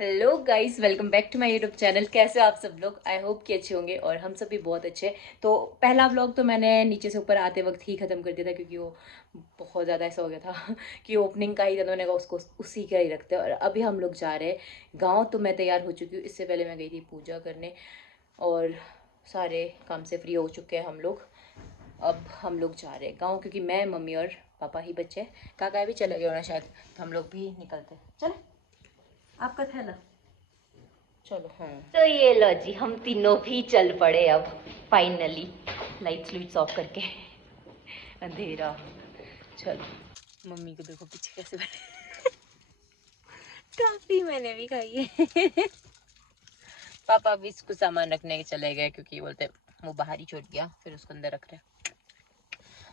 Hello guys, welcome back to my YouTube channel. कैसे हो आप सब लोग? आई होप कि अच्छे होंगे और हम सब भी बहुत अच्छे। तो पहला व्लॉग तो मैंने नीचे से ऊपर आते वक्त ही ख़त्म कर दिया था, क्योंकि वो बहुत ज़्यादा ऐसा हो गया था कि ओपनिंग का ही था, तो मैंने कहा उसको उसी का ही रखते हैं। और अभी हम लोग जा रहे हैं गाँव। तो मैं तैयार हो चुकी हूँ, इससे पहले मैं गई थी पूजा करने और सारे काम से फ्री हो चुके हैं हम लोग। अब हम लोग जा रहे हैं गाँव, क्योंकि मैं, मम्मी और पापा ही बच्चे हैं। काका भी चले गए होना शायद, तो हम लोग भी निकलते। चले, आपका थैला चलो। हाँ, तो ये लो जी, हम तीनों भी चल पड़े अब फाइनली, लाइट्स लुइट्स ऑफ करके। अंधेरा। चलो, मम्मी को देखो पीछे कैसे बैठे। टॉफी मैंने भी खाई है। पापा भी इसको सामान रखने के चले गए, क्योंकि बोलते वो बाहर ही छोड़ गया, फिर उसको अंदर रख रहे।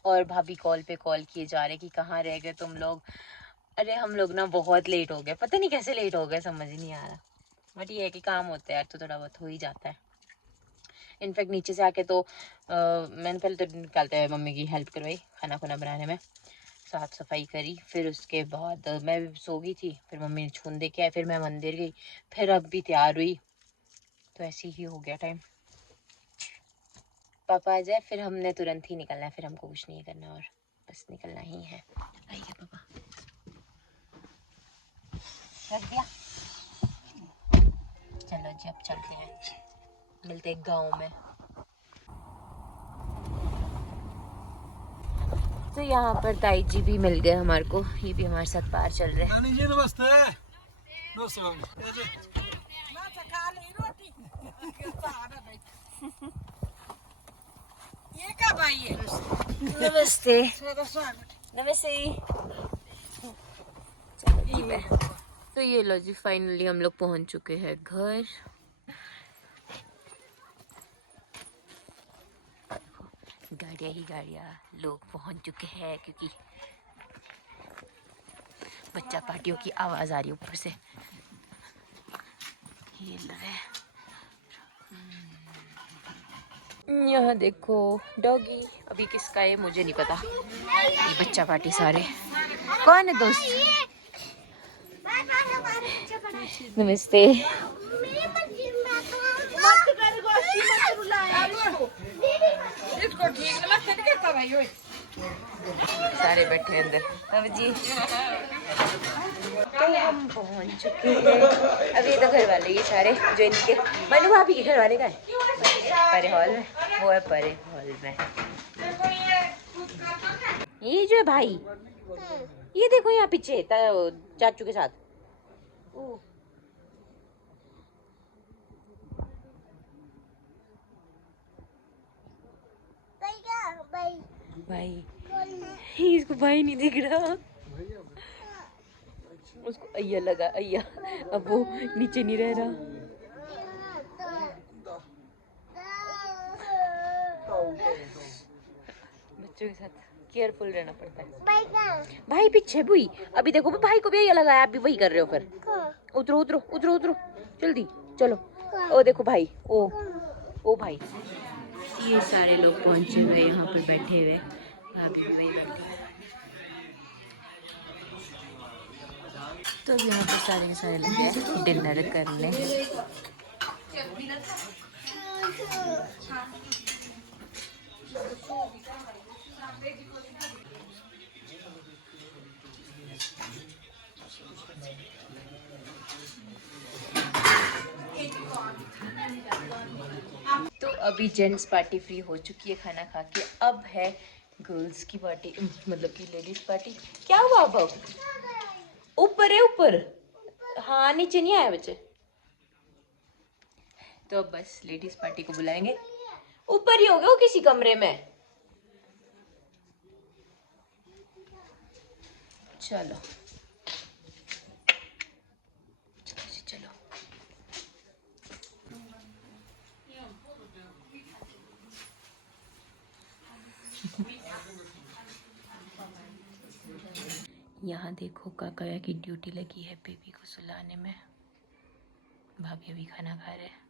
और भाभी कॉल पे कॉल किए जा रहे कि कहाँ रह गए तुम लोग। अरे हम लोग ना बहुत लेट हो गए, पता नहीं कैसे लेट हो गए, समझ ही नहीं आ रहा। बट ये है कि काम होता है यार, तो थोड़ा बहुत हो ही जाता है। इनफैक्ट नीचे से आके तो मैंने पहले तो निकालते हुए मम्मी की हेल्प करवाई खाना खुना बनाने में, साफ़ सफाई करी। फिर उसके बाद मैं सो गई थी, फिर मम्मी ने छून दे के आए, फिर मैं मंदिर गई, फिर अब भी तैयार हुई। तो ऐसे ही हो गया टाइम। पापा आ जाए फिर हमने तुरंत ही निकलना है, फिर हमको कुछ नहीं करना और बस निकलना ही है। आइए पापा, रख दिया। चलो जी, अब चलते हैं, मिलते हैं गाँव में। तो यहाँ पर ताई जी भी मिल गए हमारे को, ये भी हमारे साथ बाहर चल रहे हैं। नानी जी नमस्ते। ये क्या भाई है? नमस्ते। नमस्ते। चलो जी मैं, तो ये लो जी, फाइनली हम लोग पहुंच चुके हैं घर। गाड़ियाँ ही गाड़ियाँ, लोग पहुंच चुके हैं, क्योंकि बच्चा पार्टियों की आवाज आ रही है ऊपर से। ये लो है। यहाँ देखो डॉगी, अभी किसका है मुझे नहीं पता। ये बच्चा पार्टी सारे। कौन है दोस्त? नमस्ते। सारे बैठे अंदर। अब जी तो हम पहुंच चुके हैं। अब ये तो घर वाले ये सारे जो इनके मनु भाभी के घर वाले का है परे हॉल में, वो है परे हॉल में। ये जो है भाई, ये देखो यहाँ पीछे चाचू के साथ। भाई, इसको भाई नहीं दिख रहा, उसको अय्या लगा, अय्या। अब वो नीचे नहीं रह रहा। बच्चों के साथ केयरफुल रहना पड़ता है। भाई पीछे बुई, अभी देखो भाई को भी अय्या लगा है, आप भी वही कर रहे हो फिर। उतरो उतरो उतरो उतरो, जल्दी चलो। ओ देखो भाई, ओ भाई। ये सारे लोग पहुंचे हुए यहाँ पे बैठे हुए, भाभी भी वही बैठी है। तो अब यहाँ पर सारे के सारे लगे डिनर करने। तो अभी जेंट्स पार्टी फ्री हो चुकी है खाना खा के, अब है गर्ल्स की पार्टी, मतलब कि लेडीज पार्टी। क्या हुआ अब? ऊपर है ऊपर, हाँ नीचे नहीं आया बच्चे। तो अब बस लेडीज पार्टी को बुलाएंगे, ऊपर ही होगा वो किसी कमरे में। चलो चलो जी चलो। यहाँ देखो काका की ड्यूटी लगी है बेबी को सुलाने में। भाभी अभी खाना खा रहे हैं।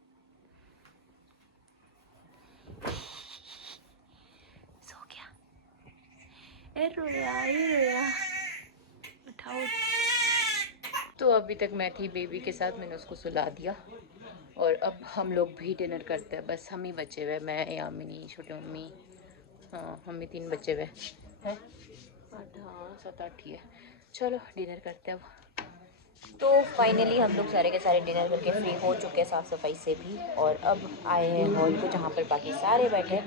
सो गया? ए रोया, ए रोया, उठाओ। तो अभी तक मैं थी बेबी के साथ, मैंने उसको सुला दिया और अब हम लोग भी डिनर करते हैं। बस हम ही बचे हुए, मैं, यामिनी, छोटी मम्मी, हाँ हम ही 3 बचे हुए हैं। 8, हाँ 7, 8 ही है। चलो डिनर करते हैं अब। तो फाइनली हम लोग सारे के सारे डिनर करके फ्री हो चुके हैं, साफ़ सफाई से भी, और अब आए हैं हॉल को जहाँ पर बाकी सारे बैठे।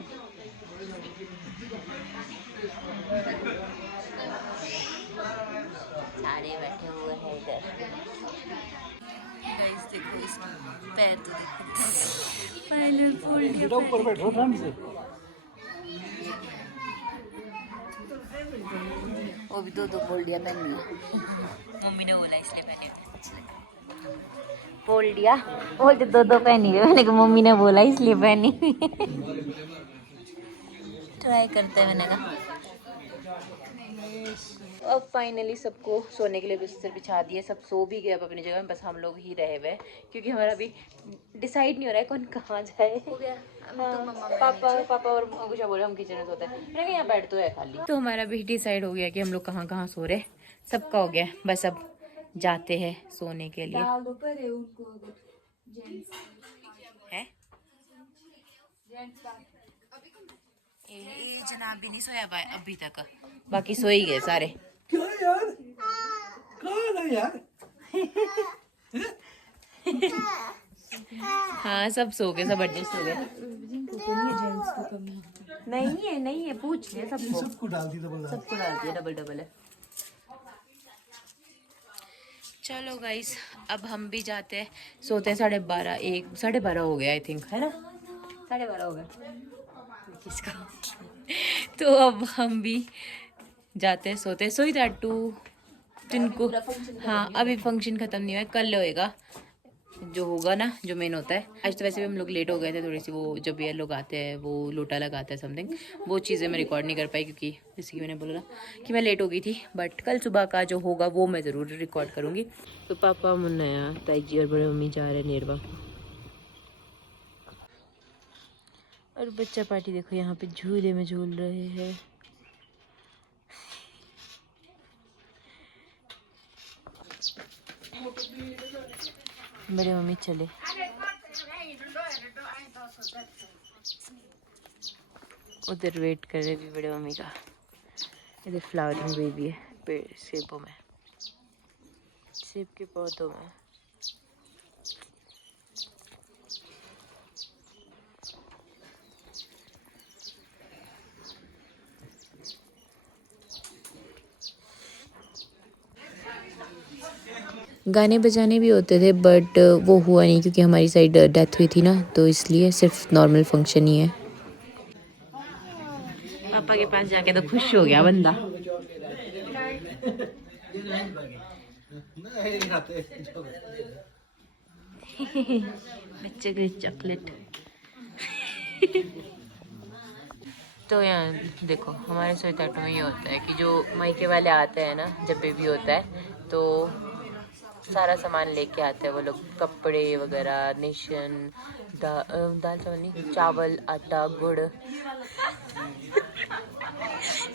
सारे बैठे हुए हैं इधर। गाइस देखो इसके पैर तो देखो, फाइनल फोल्ड किया ऊपर बैठो ठंड से। वो भी 2 फोल्डिया पहनी है, मम्मी ने बोला इसलिए पहने हुए। फोल्डिया बोलते 2 पहनी हुई, मैंने कहा मम्मी ने बोला इसलिए पहनी हुई। ट्राई करते हैं, मैंने कहा। अब फाइनली सबको सोने के लिए बिस्तर बिछा दिए, सब सो भी गए अब अपनी जगह में, बस हम लोग ही रहे हुए क्योंकि हमारा अभी डिसाइड नहीं हो रहा है कौन कहाँ जाए। हो गया हाँ, पापा और अंकुशा बोले हम किचन में सोते हैं, मैंने यहाँ बेड तो है खाली। तो हमारा भी डिसाइड हो गया कि हम लोग कहाँ कहाँ सो रहे, सबका हो गया, बस अब जाते हैं सोने के लिए। है ये जनाब भी नहीं सोया अभी तक, बाकी सो ही गए सारे। क्या यार, कौन है यार? हाँ सब सो गए, सब एडजस्ट हो गए। नहीं है पूछ ले सबको, सबको डाल दी डबल डबल है। चलो गाइस अब हम भी जाते हैं, सोते हैं 12:30, 1, 12:30 हो गया आई थिंक, है ना 12:30 हो गया किसका। तो अब हम भी जाते हैं सोते, सो दैट टू जिनको, हाँ अभी फंक्शन ख़त्म नहीं हुआ है, कल होएगा जो होगा ना, जो मेन होता है। आज तो वैसे भी हम लोग लेट हो गए थे थोड़ी सी, वो जब ये लोग आते हैं वो लोटा लगाते हैं समथिंग, वो चीज़ें मैं रिकॉर्ड नहीं कर पाई क्योंकि जैसे कि मैंने बोला कि मैं लेट हो गई थी, बट कल सुबह का जो होगा वो मैं ज़रूर रिकॉर्ड करूँगी। तो पापा, मुन्ना, ताई जी और बड़े मम्मी जा रहे हैं नेरवा। और बच्चा पार्टी देखो यहाँ पे झूले में झूल रहे हैं। मेरे मम्मी चले, उधर वेट कर रहे भी बड़े मम्मी का। इधर फ्लावरिंग बेबी है पेड़ सेबों में, सेब के पौधों में। गाने बजाने भी होते थे बट वो हुआ नहीं क्योंकि हमारी साइड डेथ हुई थी ना, तो इसलिए सिर्फ नॉर्मल फंक्शन ही है। पापा के पास जाके तो खुश हो गया बंदा। बच्चे के चॉकलेट। तो यहाँ देखो हमारे सोसाइटी में ये होता है कि जो मायके वाले आते हैं ना, जब बेबी होता है तो सारा सामान लेके आते हैं वो लोग, कपड़े वगैरह, निशन, दाल चावल नहीं, चावल, आटा, गुड़।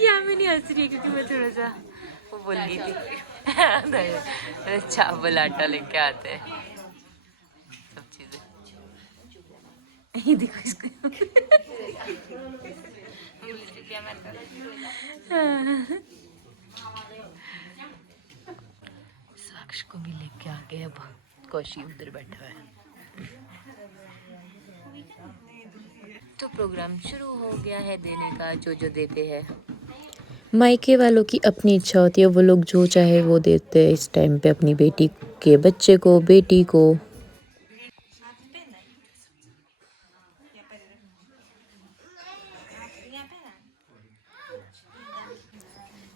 यहाँ मैं नहीं हंस रही क्योंकि मैं थोड़ा सा वो बोल गई थी। चावल आटा लेके आते हैं, सब चीज़ें। ये देखो इसको। साक्ष को भी लेके आ गए, अब कौशी उधर बैठा है। तो प्रोग्राम शुरू हो गया है देने का, जो देते हैं। मायके वालों की अपनी इच्छा होती है, वो लोग जो चाहे वो देते हैं इस टाइम पे अपनी बेटी के बच्चे को, बेटी को।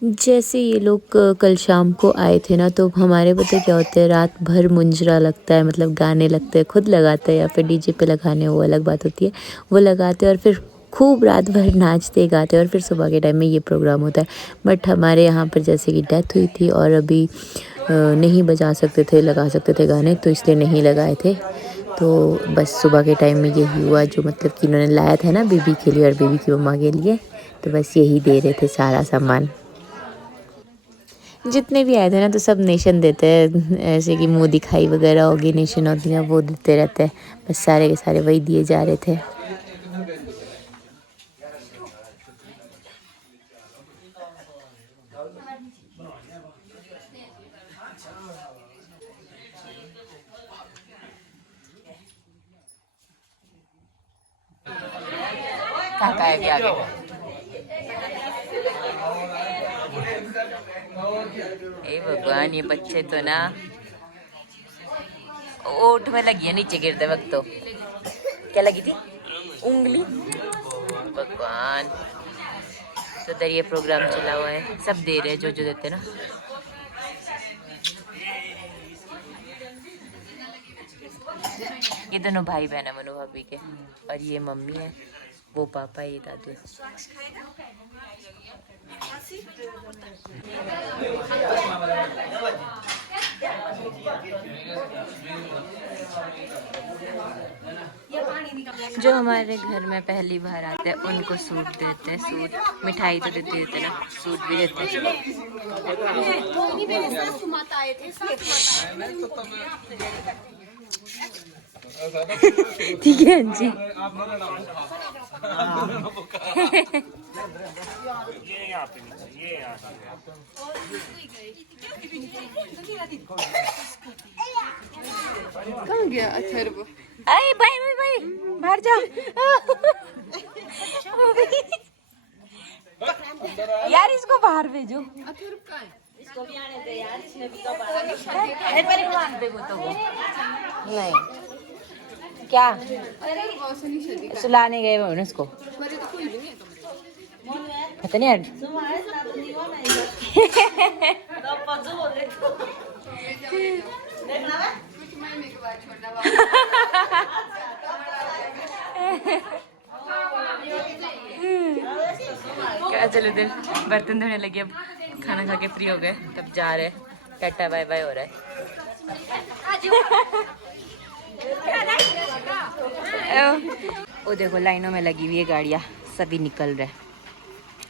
जैसे ये लोग कल शाम को आए थे ना, तो हमारे पता क्या होता है, रात भर मुंजरा लगता है, मतलब गाने लगते हैं, खुद लगाते हैं या फिर डीजे पे लगाने, वो अलग बात होती है, वो लगाते हैं और फिर खूब रात भर नाचते गाते और फिर सुबह के टाइम में ये प्रोग्राम होता है। बट हमारे यहाँ पर जैसे कि डेथ हुई थी और अभी नहीं बजा सकते थे, लगा सकते थे गाने, तो इसलिए नहीं लगाए थे। तो बस सुबह के टाइम में यही हुआ, जो मतलब कि इन्होंने लाया था ना बेबी के लिए और बेबी की मम्मा के लिए, तो बस यही दे रहे थे सारा सामान। जितने भी आए थे ना तो सब नेशन देते हैं, ऐसे कि मुंह दिखाई वगैरह होगी, नेशन होती है वो देते रहते हैं, बस सारे के सारे वही दिए जा रहे थे। काका है भी आगे। ए भगवान, ये बच्चे तो ना ओठ में लगी है नीचे गिरते वक्त तो। क्या लगी थी? उंगली। भगवान। तो इधर ये प्रोग्राम चला हुआ है, सब दे रहे हैं जो जो देते ना। ये दोनों भाई बहन है मनु भाभी के, और ये मम्मी है, वो पापा, ये दादू। जो हमारे घर में पहली बार आते हैं उनको सूट देते हैं, सूट मिठाई तो देते देते ना, सूट भी देते हैं। ठीक है जी। कहाँ गया अथर्व? अरे भाई भाई भाई बाहर जा। यार इसको बाहर भेजो। अथर्व कहाँ है? इसको भी आने दे यार, इसने भी तो बाहर दे तो वो नहीं क्या सुलाने गए वो उसको, मेरे तो कोई भी नहीं है कमरे। पता नहीं यार। महीने के बाद छोटा क्या चलो दिन बर्तन धोने लगे, अब खाना खा के फ्री हो गए, तब जा रहे, टाटा बाय बाय हो रहा है। ओ देखो लाइनों में लगी हुई है गाड़ियाँ, सभी निकल रहे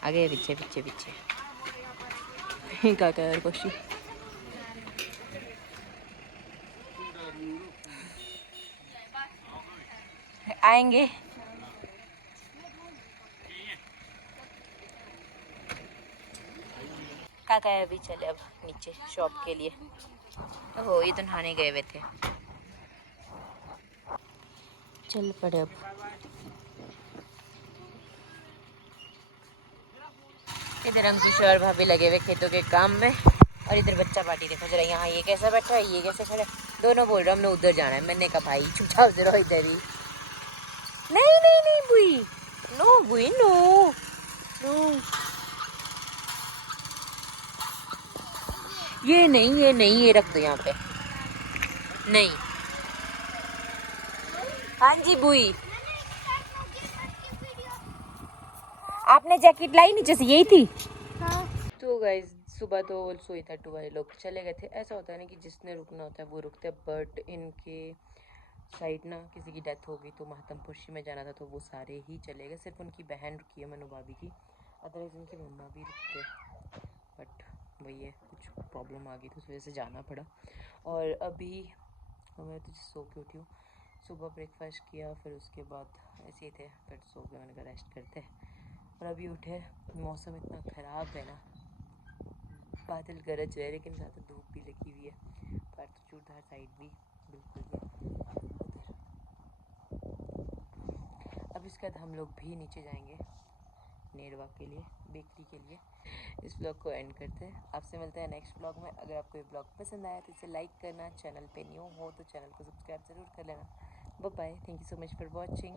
आगे पीछे पीछे पीछे। क्या क्या यार खुशी आएंगे। काका अभी चले अब नीचे शॉप के लिए। ओहो ये तो नहाने गए हुए थे, चल पड़े अब। इधर अंकुश और भाभी लगे हुए खेतों के काम में, और इधर बच्चा पार्टी देखो जरा, यहाँ ये कैसा बैठा है, ये कैसे खड़ा है, दोनों बोल रहे हमने उधर जाना है। मैंने कहा भाई छुछाओ जरा इधर ही। नहीं नहीं नहीं बुई, नो बुई नो नो, ये नहीं ये रख दो यहाँ पे, नहीं। हाँ जी बुई, आपने जैकेट लाई नीचे से, यही थी। तो गाइस सुबह तो सोई था टू वाले लोग चले गए थे। ऐसा होता है ना कि जिसने रुकना होता है वो रुकते हैं, बट इनके साइड ना किसी की डेथ हो गई तो महातमपुरशी में जाना था तो वो सारे ही चले गए, सिर्फ उनकी बहन रुकी है मनु भाभी की, अदरवाइज उनकी मम्मा भी रुकते, बट वही है कुछ प्रॉब्लम आ गई तो उस वजह से जाना पड़ा। और अभी मैं तो सो के उठी हूँ, सुबह ब्रेकफास्ट किया, फिर उसके बाद ऐसे ही थे, फिर सो के मैंने कहा रेस्ट करते हैं, और अभी उठे। मौसम इतना ख़राब है ना, बादल गरज रहे लेकिन ज़्यादा धूप भी लगी हुई है, पर चूड़धार साइड भी बिल्कुल भी उधर। अब इसके बाद हम लोग भी नीचे जाएंगे नेरवा के लिए, बेकरी के लिए। इस ब्लॉग को एंड करते हैं, आपसे मिलते हैं नेक्स्ट ब्लॉग में। अगर आपको ये ब्लॉग पसंद आया तो इसे लाइक करना, चैनल पे न्यू हो तो चैनल को सब्सक्राइब ज़रूर कर लेना। Bye bye, thank you so much for watching.